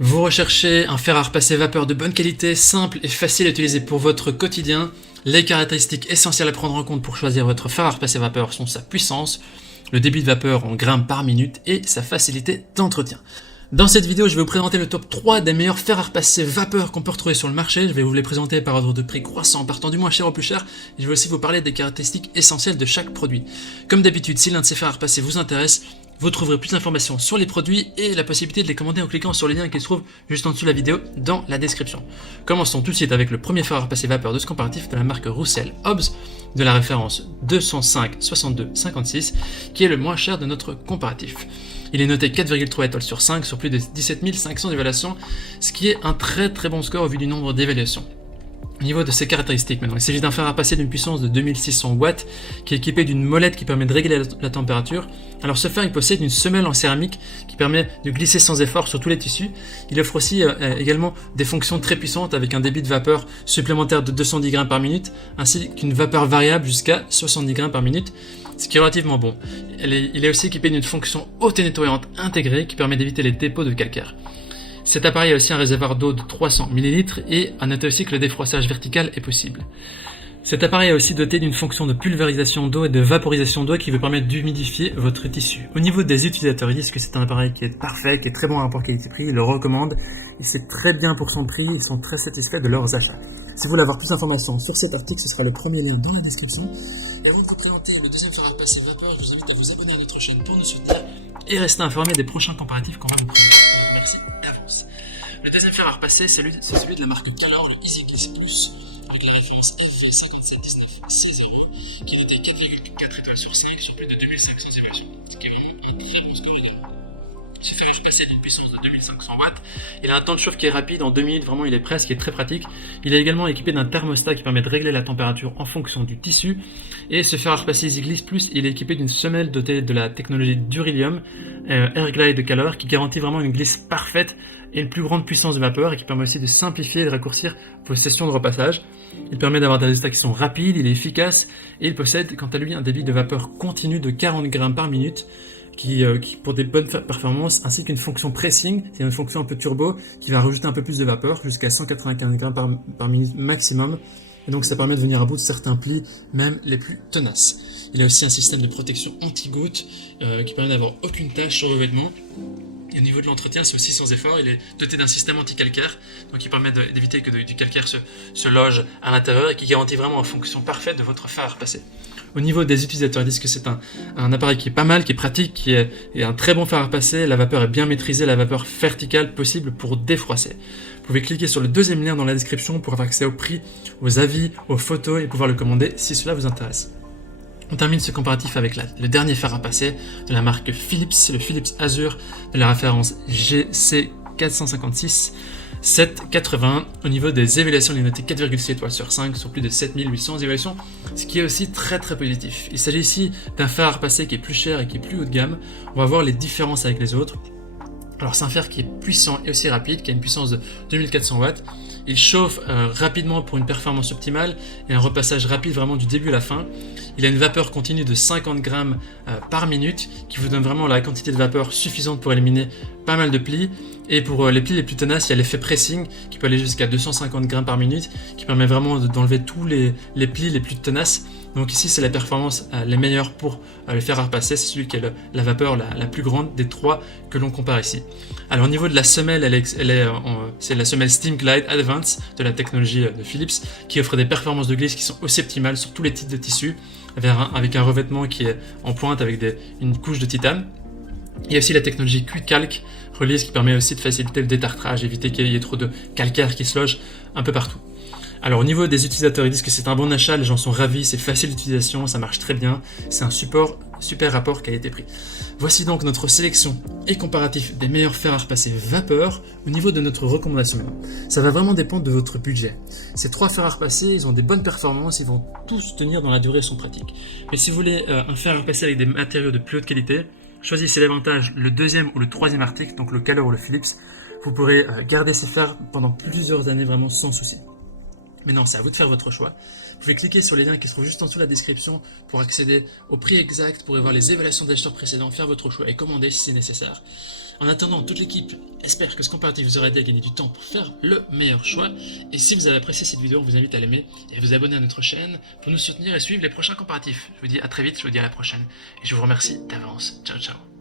Vous recherchez un fer à repasser vapeur de bonne qualité, simple et facile à utiliser pour votre quotidien. Les caractéristiques essentielles à prendre en compte pour choisir votre fer à repasser vapeur sont sa puissance, le débit de vapeur en grammes par minute et sa facilité d'entretien. Dans cette vidéo, je vais vous présenter le top 3 des meilleurs fers à repasser vapeur qu'on peut retrouver sur le marché. Je vais vous les présenter par ordre de prix croissant, partant du moins cher au plus cher. Et je vais aussi vous parler des caractéristiques essentielles de chaque produit. Comme d'habitude, si l'un de ces fers à repasser vous intéresse, vous trouverez plus d'informations sur les produits et la possibilité de les commander en cliquant sur les liens qui se trouvent juste en dessous de la vidéo dans la description. Commençons tout de suite avec le premier fer à repasser vapeur de ce comparatif de la marque Roussel Hobbs de la référence 205 62 56 qui est le moins cher de notre comparatif. Il est noté 4,3 étoiles sur 5 sur plus de 17 500 évaluations, ce qui est un très bon score au vu du nombre d'évaluations. Au niveau de ses caractéristiques maintenant, il s'agit d'un fer à repasser d'une puissance de 2600 watts qui est équipé d'une molette qui permet de régler la température. Alors ce fer il possède une semelle en céramique qui permet de glisser sans effort sur tous les tissus. Il offre aussi également des fonctions très puissantes avec un débit de vapeur supplémentaire de 210 grammes par minute ainsi qu'une vapeur variable jusqu'à 70 grammes par minute, ce qui est relativement bon. Il est aussi équipé d'une fonction haute et nettoyante intégrée qui permet d'éviter les dépôts de calcaire. Cet appareil a aussi un réservoir d'eau de 300 ml et à noter aussi que le défroissage vertical est possible. Cet appareil est aussi doté d'une fonction de pulvérisation d'eau et de vaporisation d'eau qui vous permettre d'humidifier votre tissu. Au niveau des utilisateurs, ils disent que c'est un appareil qui est parfait, qui est très bon en rapport qualité-prix, ils le recommandent, et c'est très bien pour son prix, ils sont très satisfaits de leurs achats. Si vous voulez avoir plus d'informations sur cet article, ce sera le premier lien dans la description. Et avant de vous présenter le deuxième fer à repasser vapeur, je vous invite à vous abonner à notre chaîne pour nous soutenir et rester informé des prochains comparatifs qu'on va vous présenter. Merci d'avance. Le deuxième fer à repasser, c'est celui de la marque Calor, le Easy Gliss Plus, avec la référence FV5719C0, qui est noté 4,4 étoiles sur 5 sur plus de 2500 évaluations, ce qui est vraiment un très bon score également. Ce fer à repasser d'une puissance de 2500 watts, il a un temps de chauffe qui est rapide, en 2 minutes, vraiment il est prêt, ce qui est très pratique. Il est également équipé d'un thermostat qui permet de régler la température en fonction du tissu. Et ce fer à repasser Easy Gliss Plus, il est équipé d'une semelle dotée de la technologie Durilium Airglide de Calor qui garantit vraiment une glisse parfaite et une plus grande puissance de vapeur et qui permet aussi de simplifier et de raccourcir vos sessions de repassage. Il permet d'avoir des résultats qui sont rapides, il est efficace et il possède quant à lui un débit de vapeur continu de 40 grammes par minute qui pour des bonnes performances, ainsi qu'une fonction pressing, c'est une fonction un peu turbo qui va rajouter un peu plus de vapeur jusqu'à 195 grammes par minute maximum. Et donc ça permet de venir à bout de certains plis, même les plus tenaces. Il a aussi un système de protection anti-goutte qui permet d'avoir aucune tache sur vos vêtements. Et au niveau de l'entretien, c'est aussi sans effort. Il est doté d'un système anti-calcaire, donc qui permet d'éviter que du calcaire se loge à l'intérieur et qui garantit vraiment une fonction parfaite de votre fer à repasser. Au niveau des utilisateurs, ils disent que c'est un appareil qui est pas mal, qui est pratique, qui est un très bon fer à repasser. La vapeur est bien maîtrisée, la vapeur verticale possible pour défroisser. Vous pouvez cliquer sur le deuxième lien dans la description pour avoir accès au prix, aux avis, aux photos et pouvoir le commander si cela vous intéresse. On termine ce comparatif avec le dernier fer à repasser de la marque Philips, le Philips Azure de la référence GC456 780. Au niveau des évaluations, il est noté 4,6 étoiles sur 5 sur plus de 7800 évaluations, ce qui est aussi très positif. Il s'agit ici d'un fer à repasser qui est plus cher et qui est plus haut de gamme. On va voir les différences avec les autres. Alors c'est un fer qui est puissant et aussi rapide, qui a une puissance de 2400 watts. Il chauffe rapidement pour une performance optimale et un repassage rapide vraiment du début à la fin. Il a une vapeur continue de 50 grammes par minute qui vous donne vraiment la quantité de vapeur suffisante pour éliminer pas mal de plis. Et pour les plis les plus tenaces, il y a l'effet pressing qui peut aller jusqu'à 250 grammes par minute qui permet vraiment d'enlever tous les plis les plus tenaces. Donc ici c'est la performance les meilleures pour le fer à repasser, c'est celui qui a la vapeur la plus grande des trois que l'on compare ici. Alors au niveau de la semelle, c'est la semelle Steam Glide Advance de la technologie de Philips qui offre des performances de glisse qui sont aussi optimales sur tous les types de tissus avec un revêtement qui est en pointe avec une couche de titane. Il y a aussi la technologie Q-Calc Release qui permet aussi de faciliter le détartrage, éviter qu'il y ait trop de calcaire qui se loge un peu partout. Alors au niveau des utilisateurs, ils disent que c'est un bon achat, les gens sont ravis, c'est facile d'utilisation, ça marche très bien, c'est un super rapport qualité-prix. Voici donc notre sélection et comparatif des meilleurs fers à repasser vapeur au niveau de notre recommandation maintenant. Ça va vraiment dépendre de votre budget. Ces trois fers à repasser, ils ont des bonnes performances, ils vont tous tenir dans la durée et sont pratiques. Mais si vous voulez un fer à repasser avec des matériaux de plus haute qualité, choisissez davantage le deuxième ou le troisième article, donc le Calor ou le Philips. Vous pourrez garder ces fers pendant plusieurs années vraiment sans souci. Maintenant, c'est à vous de faire votre choix. Vous pouvez cliquer sur les liens qui se trouvent juste en dessous de la description pour accéder au prix exact, pour voir les évaluations d'acheteurs précédents, faire votre choix et commander si c'est nécessaire. En attendant, toute l'équipe espère que ce comparatif vous aura aidé à gagner du temps pour faire le meilleur choix. Et si vous avez apprécié cette vidéo, on vous invite à l'aimer et à vous abonner à notre chaîne pour nous soutenir et suivre les prochains comparatifs. Je vous dis à très vite, je vous dis à la prochaine. Et je vous remercie d'avance. Ciao, ciao.